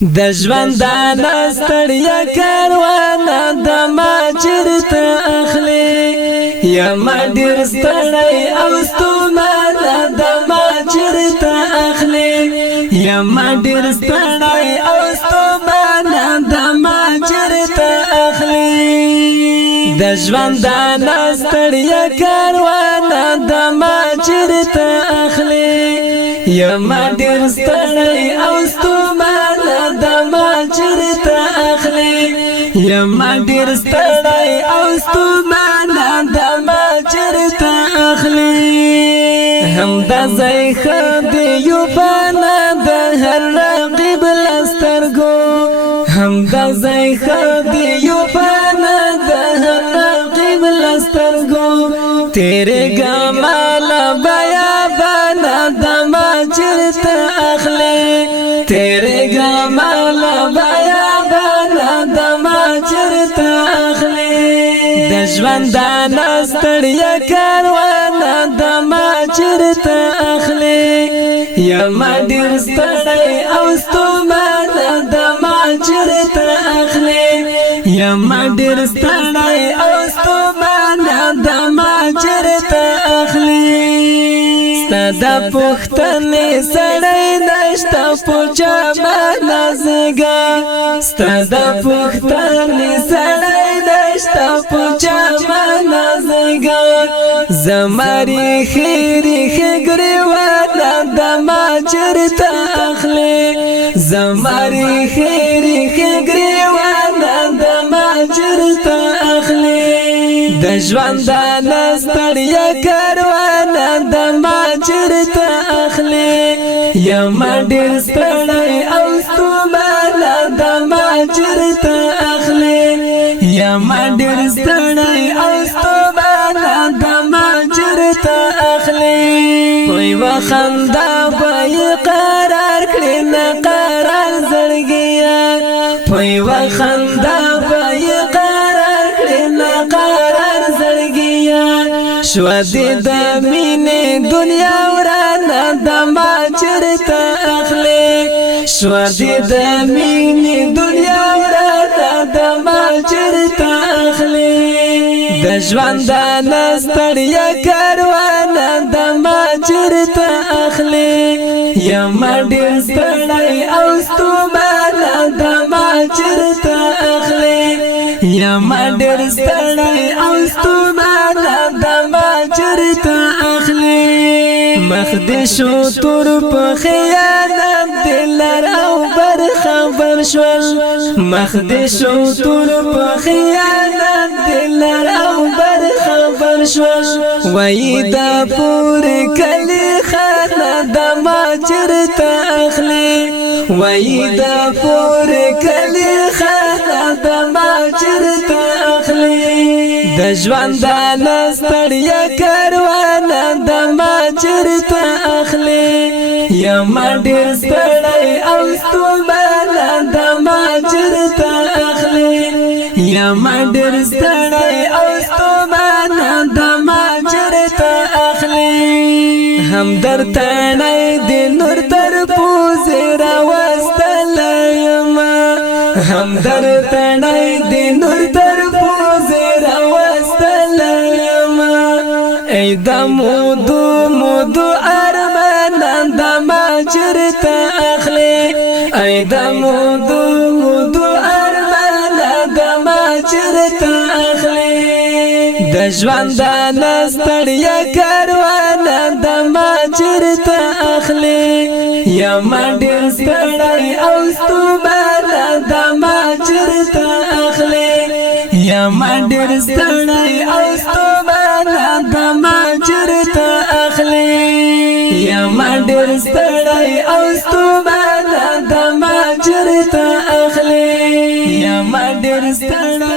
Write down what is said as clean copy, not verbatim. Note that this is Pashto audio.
د ژوندان ستړیا کاروانه د ما چیرته اخلي یم ډیر ستړی او ستومانه د ما چیرته اخلي یم ډیر ستړی او ستومانه د ما چیرته اخلي د ژوندان ستړیا کاروانه د ما چیرته اخلي یم ډیر ستړی او ستومانه د ما چیرته اخلي یم ډیر ستړی او ستومانه د ما چیرته اخلي هم د ځای خدي یو فانا د هر رقیب لسترګو هم د ځای خدي یو فانا د هر رقیب لسترګو تیرے ګمال بیا بانا د ما چیرته اخلي تیرے ګمال بیا بانا د ما چیرته اخلي د ژوندان ستړیا کاروانه د ما چیرته اخلي یم ډیر ستړی او ستومانه د ما چیرته اخلي یم ډیر ستړی او ستومانه د ما چیرته اخلي ستا د پوښتنې سړی نشته پوچا مانا زګا ستا د پوښتنې سړی نشته پوچا مانا زګا زماري خیری خګریوانا د ما چیرته اخلي زماري خیری خګریوانا د ما چیرته اخلي د ژوندان ستړیا کاروانه د ما چیرته اخلي یم ډیر ستړی او ستومانه د ما چیرته اخلي یم ډیر ستړی او ستومانه د ما چیرته اخلي وای وخندا به قرار کړی نه قرار زړګیا وای وخندا به قرار کړی نه قرار زړګیا شو دې د مینې دنیا ورانه د ما چیرته اخلي شو دې د مینې دنیا ورانه د ما چیرته اخلي د ژوندان ستړیا کاروانه د ما چیرته اخلي یم ډیر ستړی او ستومانه د ما چیرته اخلي یم ډیر ستړی او ستومانه د ما چیرته اخلي مخ دې شو تور په خیانت دلر او بر خبر شول مخ دې شو تور په خیانت دلر او بر خبر شول وای دا پور کلی خانه د ما چیرته اخلي وای دا پور کلی خانه د ما چیرته اخلي د ژوندان ستړیا کاروانه د ما چیرته اخلي یم ډیر ستړی او ستومانه د ما چیرته اخلي یم ډیر ستړی او ستومانه د ما چیرته اخلي هم در تڼۍ د نور تر پوزې راوستلی یم هم در تڼۍ د نور تر پوزې راوستلی یم ای د مودو مودو ارمانه د ما چیرته اخلي ای د مودو مودو ارمانه د ما چیرته اخلي د ژوندان ستړیا کاروانه د ما چیرته اخلي یم ډیر ستړی او ستومانه د ما چیرته اخلي یم ډیر ستړی او ستومانه د ما چیرته اخلي یم ډیر ستړی او ستومانه د ما چیرته اخلي یم ډیر ستړی